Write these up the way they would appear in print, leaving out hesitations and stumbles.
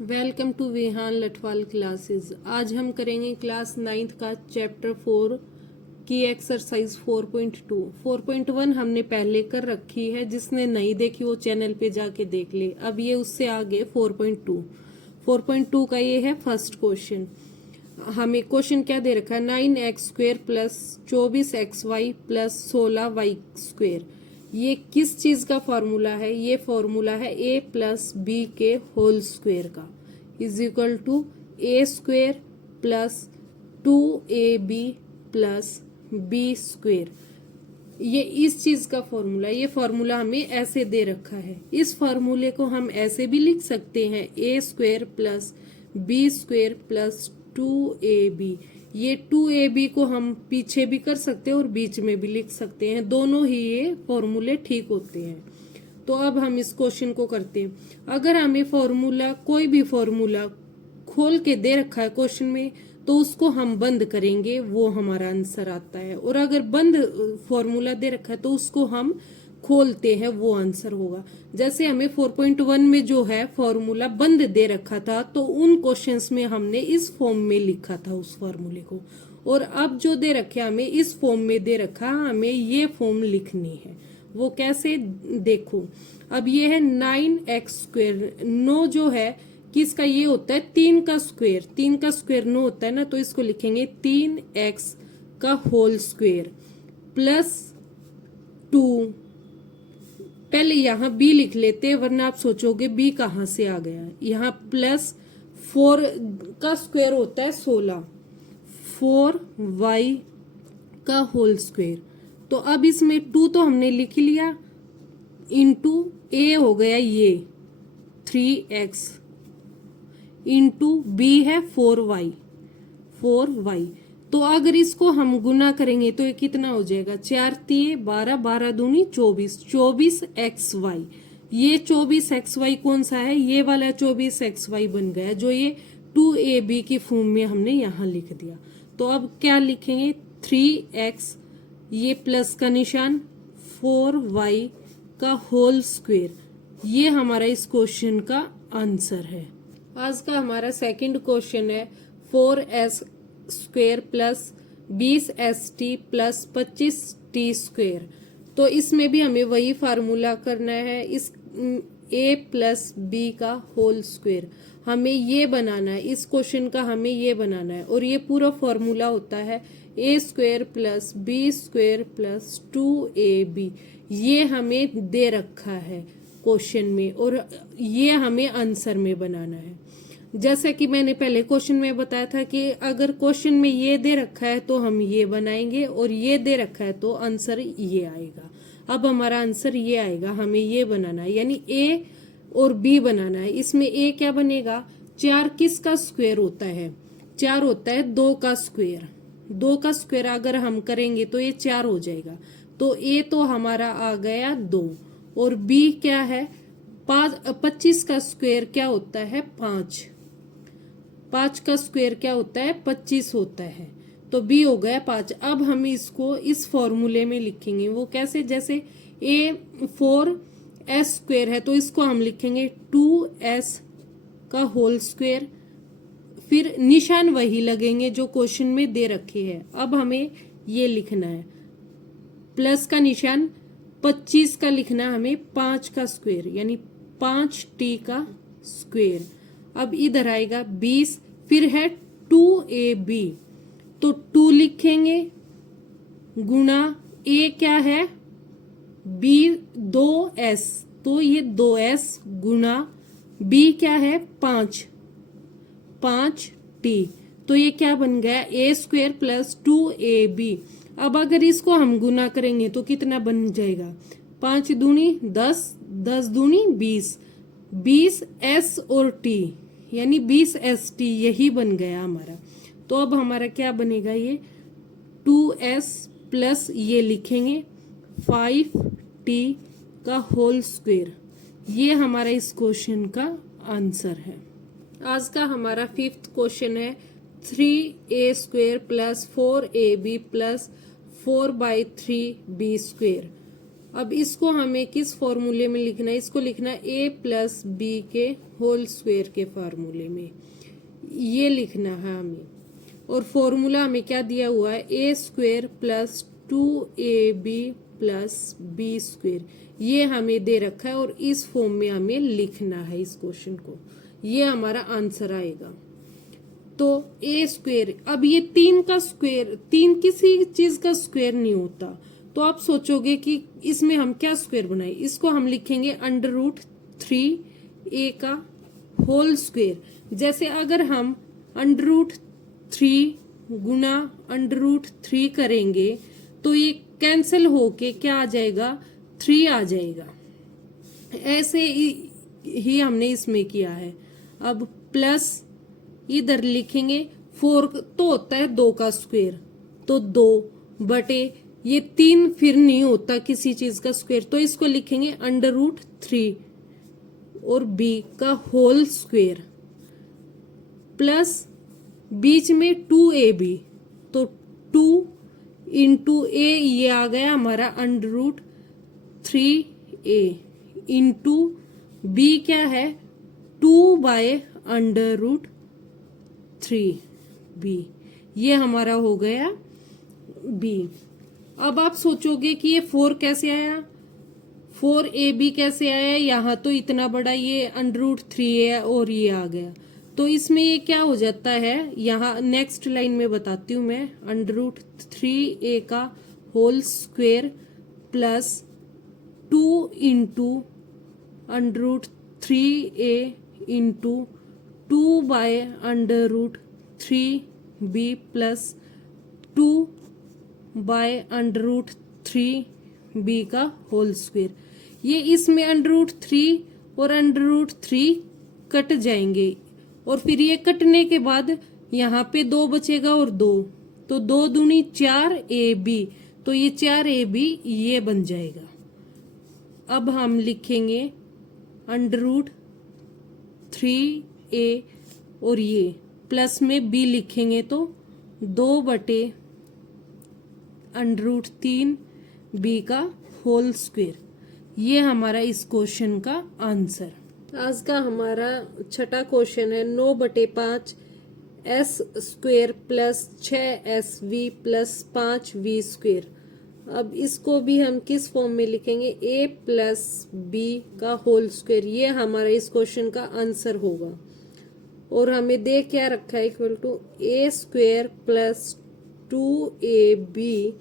Welcome to Vihan Lathwal classes. आज हम करेंगे क्लास 9th का चैप्टर 4 की एक्सरसाइज 4.2। 4.1 हमने पहले कर रखी है, जिसने नहीं देखी वो चैनल पे जाके देख ले। अब ये उससे आगे 4.2। 4.2 का ये है फर्स्ट क्वेश्चन। हमें क्वेश्चन क्या दे रखा है, 9x² plus 24xy plus 16y²। ये किस चीज का फॉर्मूला है? ये फॉर्मूला है a प्लस बी के होल स्क्वेयर का is equal to a² plus 2ab plus b²। ये इस चीज का फॉर्मूला, ये फॉर्मूला हमें ऐसे दे रखा है। इस फॉर्मूले को हम ऐसे भी लिख सकते हैं, a² plus b² plus 2ab। ये 2ab को हम पीछे भी कर सकते हैं और बीच में भी लिख सकते हैं, दोनों ही ये फॉर्मूले ठीक होते हैं। तो अब हम इस क्वेश्चन को करते हैं। अगर हमें फॉर्मूला, कोई भी फॉर्मूला खोल के दे रखा है क्वेश्चन में, तो उसको हम बंद करेंगे, वो हमारा आंसर आता है। और अगर बंद फॉर्मूला दे रखा है तो उसको हम खोलते हैं, वो आंसर होगा। जैसे हमें 4.1 में जो है फॉर्मूला बंद दे रखा था, तो उन क्वेश्चंस में हमने इस फॉर्म में लिखा था उस फॉर्मूले को। और अब जो दे रखे हमें इस फॉर्म में दे रखा, हमें ये फॉर्म लिखनी है। वो कैसे, देखो। अब ये है 9x²। 9 जो है किसका, ये होता है 3 का स्क्वायर। 3 का स्क्वायर 9 होता है ना, तो इसको लिखेंगे 3x का होल स्क्वायर प्लस 2। पहले यहाँ b लिख लेते, वरना आप सोचोगे b कहाँ से आ गया। यहाँ प्लस 4 का स्क्वायर होता है 16, 4y का होल स्क्वायर। तो अब इसमें 2 तो हमने लिख लिया, इंटू a हो गया ये 3x, इंटू b है 4y। तो अगर इसको हम गुना करेंगे तो ये कितना हो जाएगा, 4 तिये 12, 12 दूनी 24, 24xy। ये 24xy कौन सा है, ये वाला 24xy बन गया, जो ये 2ab की फॉर्म में हमने यहाँ लिख दिया। तो अब क्या लिखेंगे, 3x, ये प्लस का निशान, 4y का होल स्क्वायर। ये हमारा इस क्वेश्चन का आंसर है। आज का हमारा सेकंड क्वेश्चन है 4s² plus 20st plus 25t²। तो इसमें भी हमें वही फार्मूला करना है, इस a प्लस बी का होल स्क्वायर हमें ये बनाना है। इस क्वेश्चन का हमें ये बनाना है। और ये पूरा फॉर्मूला होता है a² plus b² plus 2ab। ये हमें दे रखा है क्वेश्चन में, और ये हमें आंसर में बनाना है। जैसा कि मैंने पहले क्वेश्चन में बताया था कि अगर क्वेश्चन में ये दे रखा है तो हम ये बनाएंगे, और ये दे रखा है तो आंसर ये आएगा। अब हमारा आंसर ये आएगा, हमें ये बनाना है, यानी a और b बनाना है। इसमें a क्या बनेगा, 4 किसका स्क्वायर होता है, 4 होता है 2 का स्क्वायर। 2 का स्क्वायर अगर हम करेंगे तो ये 4 हो जाएगा। तो a तो हमारा आ गया 2, और b क्या है, 25 का स्क्वायर क्या होता है 5। 5 का स्क्वायर क्या होता है 25 होता है। तो b हो गया 5। अब हम इसको इस फॉर्मूले में लिखेंगे। वो कैसे, जैसे a 4s² है तो इसको हम लिखेंगे 2s का होल स्क्वायर, फिर निशान वही लगेंगे जो क्वेश्चन में दे रखे हैं। अब हमें ये लिखना है, प्लस का निशान 25 का लिखना है हमें 5 का स्क्वायर, यानी 5t का स्क्वायर। अब इधर आएगा 20, फिर है 2ab, तो 2 लिखेंगे गुणा a क्या है b 2s, तो ये 2s गुणा b क्या है 5t। तो ये क्या बन गया, a² प्लस 2ab। अब अगर इसको हम गुना करेंगे तो कितना बन जाएगा, 5 दूनी 10, 10 दूनी 20, 20s और t, यानी 20st, यही बन गया हमारा। तो अब हमारा क्या बनेगा, ये 2s प्लस ये लिखेंगे 5t का होल स्क्वायर। ये हमारा इस क्वेश्चन का आंसर है। आज का हमारा 5th क्वेश्चन है 3a² plus 4ab plus 4/3b²। अब इसको हमें किस फॉर्मूले में लिखना है, इसको लिखना है ए प्लस बी के होल स्क्वायर के फार्मूले में, ये लिखना है हमें। और फॉर्मूला हमें क्या दिया हुआ है, A square plus 2ab plus B square, ये हमें दे रखा है और इस फॉर्म में हमें लिखना है इस क्वेश्चन को, ये हमारा आंसर आएगा। तो ए स्क्वायर, अब ये 3 का स्क्वायर, 3 किसी चीज का स्क्वायर नहीं होता, तो आप सोचोगे कि इसमें हम क्या स्क्वायर बनाए, इसको हम लिखेंगे √3a का होल स्क्वायर। जैसे अगर हम √3 गुना √3 करेंगे तो ये कैंसिल होके क्या आ जाएगा, 3 आ जाएगा। ऐसे ही हमने इसमें किया है। अब प्लस इधर लिखेंगे, 4 तो होता है 2 का स्क्वायर, तो 2 बटे ये 3 फिर नहीं होता किसी चीज का स्क्वायर, तो इसको लिखेंगे √3 और b का होल स्क्वायर प्लस बीच में 2ab, तो 2 इंटू a, ये आ गया हमारा √3a इंटू b क्या है 2/√3b, ये हमारा हो गया b। अब आप सोचोगे कि ये 4 कैसे आया, 4ab कैसे आया, यहाँ तो इतना बड़ा ये √3 है और ये आ गया, तो इसमें ये क्या हो जाता है, यहाँ नेक्स्ट लाइन में बताती हूँ मैं, √3a का whole square plus 2 into √3a into 2/√3b plus 2/√3b का होल स्क्वायर। ये इसमें √3 और √3 कट जाएंगे और फिर ये कटने के बाद यहाँ पे 2 बचेगा और 2, तो 2 दूनी 4ab, तो ये 4ab ये बन जाएगा। अब हम लिखेंगे √3a और ये प्लस में b लिखेंगे तो 2/√3b का होल स्क्वायर, ये हमारा इस क्वेश्चन का आंसर। आज का हमारा छठा क्वेश्चन है 9/5 s square plus 6sv plus 5v square. अब इसको भी हम किस फॉर्म में लिखेंगे, a प्लस b का होल स्क्वायर, ये हमारा इस क्वेश्चन का आंसर होगा। और हमें दे क्या रखा है, equal to a square plus 2ab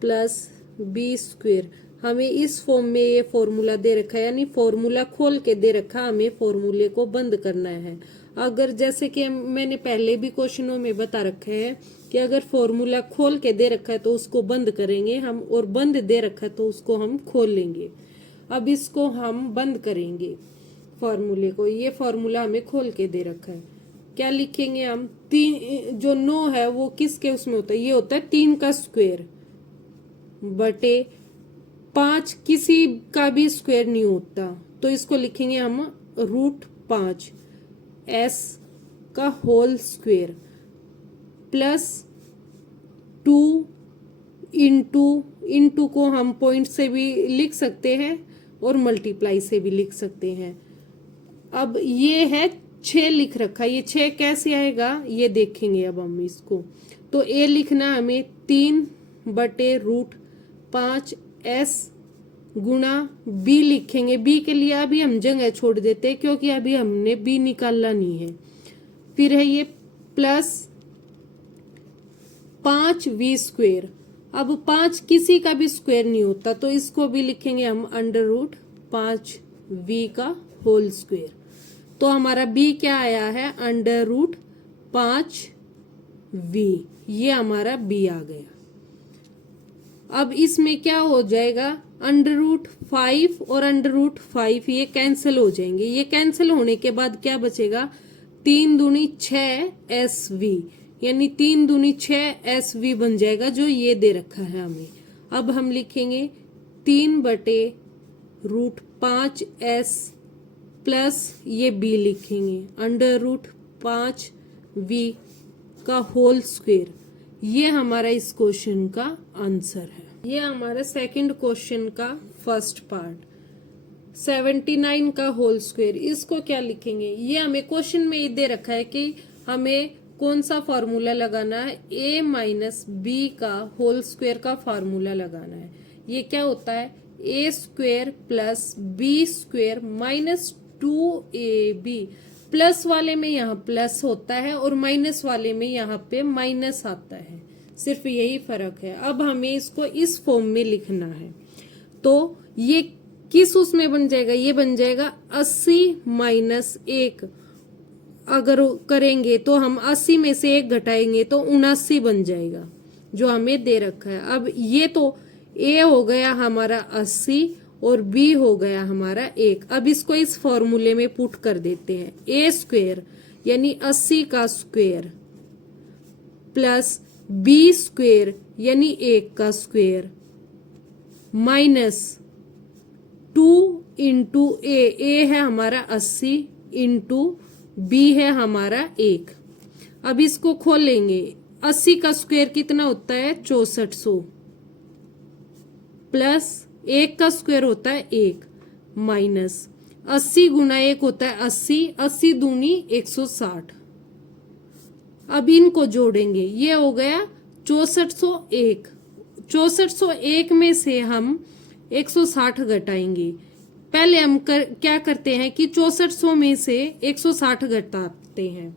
प्लस b स्क्वायर, हमें इस फॉर्म में ये फॉर्मूला दे रखा है, यानी फॉर्मूला खोल के दे रखा, हमें फॉर्मूले को बंद करना है। अगर जैसे कि मैंने पहले भी क्वेश्चनों में बता रखा है कि अगर फॉर्मूला खोल के दे रखा है तो उसको बंद करेंगे हम, और बंद दे रखा है तो उसको हम खोल लेंगे। अब इसको हम बंद करेंगे फॉर्मूले को, ये फॉर्मूला हमें खोल के दे रखा है। क्या लिखेंगे हम, 3 जो 9 है वो किसके उसमें होता है, ये होता है 3 का स्क्वायर बटे 5 किसी का भी स्क्वायर नहीं होता, तो इसको लिखेंगे हम √5 s का होल स्क्वायर प्लस 2 इंटू को हम पॉइंट से भी लिख सकते हैं और मल्टीप्लाई से भी लिख सकते हैं। अब ये है 6 लिख रखा, ये 6 कैसे आएगा ये देखेंगे अब हम इसको। तो a लिखना हमें 3/√5 s गुणा b लिखेंगे, b के लिए अभी हम जगह छोड़ देते हैं क्योंकि अभी हमने b निकालना नहीं है। फिर है ये प्लस 5v स्क्वायर, अब 5 किसी का भी स्क्वायर नहीं होता, तो इसको भी लिखेंगे हम √5v का होल स्क्वायर। तो हमारा b क्या आया है, √5v, ये हमारा b आ गया। अब इसमें क्या हो जाएगा, √5 और √5 ये कैंसिल हो जाएंगे, ये कैंसिल होने के बाद क्या बचेगा, 3 दूनी 6sv, यानी 3 दूनी 6sv बन जाएगा, जो ये दे रखा है हमें। अब हम लिखेंगे 3/√5s प्लस ये b लिखेंगे √5v का होल स्क्वायर, ये हमारा इस क्वेश्चन का आंसर है। ये हमारा सेकंड क्वेश्चन का फर्स्ट पार्ट 79 का होल स्क्वायर, इसको क्या लिखेंगे? ये हमें क्वेश्चन में ये दे रखा है कि हमें कौन सा फॉर्मूला लगाना है, a माइनस बी का होल स्क्वायर का फॉर्मूला लगाना है। ये क्या होता है, a square plus B square minus 2ab। Plus वाले में यहाँ प्लस होता है और माइनस वाले में यहाँ पे माइनस आता है, सिर्फ यही फर्क है। अब हमें इसको इस फॉर्म में लिखना है, तो ये किस उसमें बन जाएगा, ये बन जाएगा 80 माइनस 1। अगर करेंगे तो हम 80 में से 1 घटाएंगे तो 79 बन जाएगा, जो हमें दे रखा है। अब ये तो a हो गया हमारा 80 और b हो गया हमारा 1। अब इसको इस फॉर्मूले में पुट कर देते हैं। a स्क्वायर यानी 80 का स्क्वायर प्लस b स्क्वायर यानी 1 का स्क्वायर माइनस 2 इंटू a है हमारा 80 इंटू b है हमारा 1। अब इसको खोलेंगे, 80 का स्क्वायर कितना होता है 6400 प्लस 1 का स्क्वायर होता है 1 माइनस 80 गुना 1 होता है 80, 80 दूनी 160। अब इनको जोड़ेंगे, ये हो गया 6401। 6401 में से हम 160 घटाएंगे। पहले हम क्या करते हैं कि 6400 में से 160 घटाते हैं।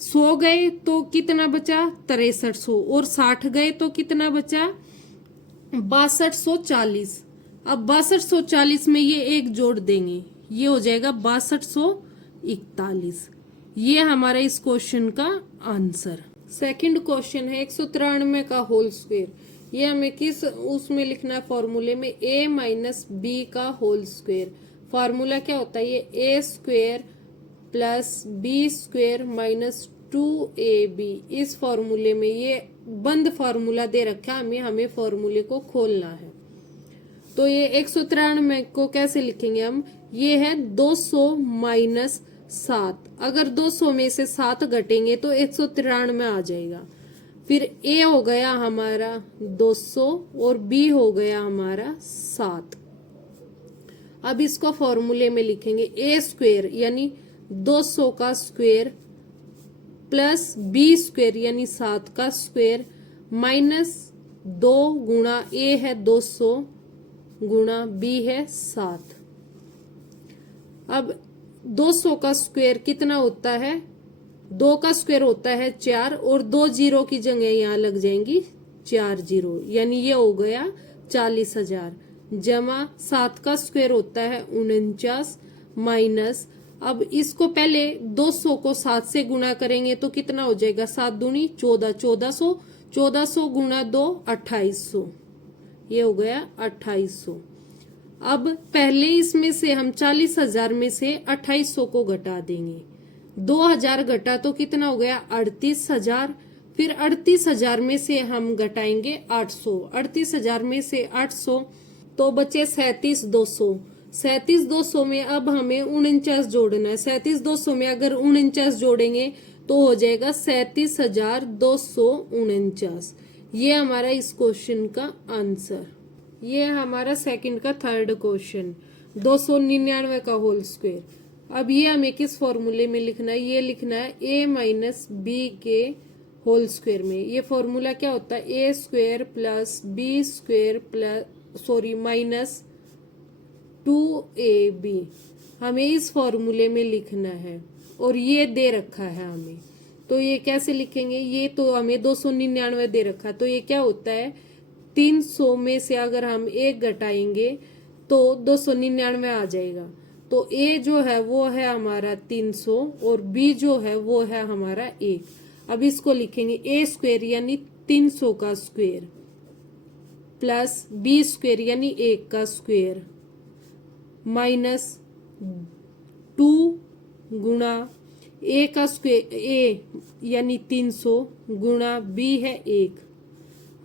100 गए तो कितना बचा 6300 और 60 गए तो कितना बचा 6240। अब 6240 में ये एक जोड़ देंगे, ये हो जाएगा 6241। ये हमारा इस क्वेश्चन का आंसर। सेकंड क्वेश्चन है 193 का होल स्क्वायर। ये हमें किस उसमें लिखना है, फॉर्मूले में a माइनस बी का होल स्क्वायर। फार्मूला क्या होता है, ये a square plus B square minus 2ab। इस फॉर्मूले में ये बंद फार्मूला दे रखा है, हमें फॉर्मूले को खोलना है। तो ये 193 को कैसे लिखेंगे हम, ये है 200 माइनस 7। अगर 200 में से 7 घटेंगे तो 193 आ जाएगा। फिर a हो गया हमारा 200 और b हो गया हमारा 7। अब इसको फॉर्मूले में लिखेंगे, a स्क्वायर यानी 200 का स्क्वायर प्लस b स्क्वायर यानी 7 का स्क्वायर माइनस 2 गुणा a है 200 गुणा b है 7। अब 200 का स्क्वायर कितना होता है, 2 का स्क्वायर होता है 4 और 2 जीरो की जगह यहाँ लग जाएंगी 4 जीरो, यानी ये हो गया 40,000 जमा 7 का स्क्वायर होता है 49 माइनस। अब इसको पहले 200 को 7 से गुणा करेंगे तो कितना हो जाएगा, 7 दूनी 14, 1400, 1400 गुणा 2 2800, ये हो गया 2800। अब पहले इसमें से हम 40,000 में से 2800 को घटा देंगे, 2000 घटा तो कितना हो गया 38,000। फिर 38,000 में से हम घटाएंगे 800, 38,000 में से 800 तो बचे 37,200। 37,200 में अब हमें 49 जोड़ना है। 37,200 में अगर 49 जोड़ेंगे तो हो जाएगा 37,249। ये हमारा इस क्वेश्चन का आंसर। ये हमारा सेकंड का थर्ड क्वेश्चन 299 का होल स्क्वायर। अब ये हमें किस फॉर्मूले में लिखना है, ये लिखना है a माइनस बी के होल स्क्वायर में। ये फॉर्मूला क्या होता है, a square plus B square plus minus 2ab। हमें इस फॉर्मूले में लिखना है और ये दे रखा है हमें, तो ये कैसे लिखेंगे, ये तो हमें 299 दे रखा, तो ये क्या होता है 300 में से अगर हम 1 घटाएंगे तो 299 आ जाएगा। तो a जो है वो है हमारा 300 और b जो है वो है हमारा 1। अब इसको लिखेंगे a स्क्वायर यानी 300 का स्क्वायर प्लस b स्क्वायर यानी 1 का स्क्वायर माइनस 2 गुणा a का स्क्वायर a यानी 300 गुणा b है 1।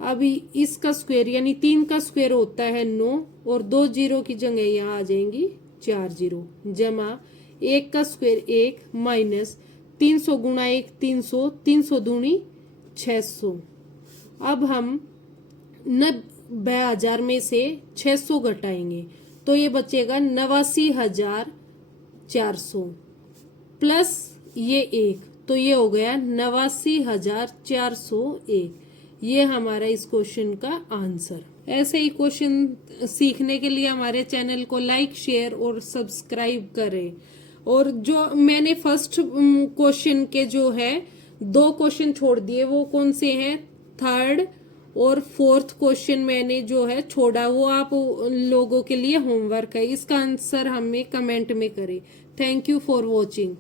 अभी इसका स्क्वायर यानी 3 का स्क्वायर होता है 9 और 2 जीरो की जगह यहाँ आ जाएंगी 4 जीरो जमा 1 का स्क्वायर 1 माइनस 300 गुणा 1 300, 300 दूनी 600। अब हम 1000 में से 600 घटाएंगे तो ये बचेगा 89,400 प्लस ये एक, तो ये हो गया 89,401। ये हमारा इस क्वेश्चन का आंसर। ऐसे ही क्वेश्चन सीखने के लिए हमारे चैनल को लाइक, शेयर और सब्सक्राइब करें। और जो मैंने फर्स्ट क्वेश्चन के जो है 2 क्वेश्चन छोड़ दिए, वो कौन से हैं? थर्ड और फोर्थ क्वेश्चन मैंने जो है छोड़ा, वो आप लोगों के लिए होमवर्क है। इसका आंसर हमें कमेंट में करें। Thank you for watching.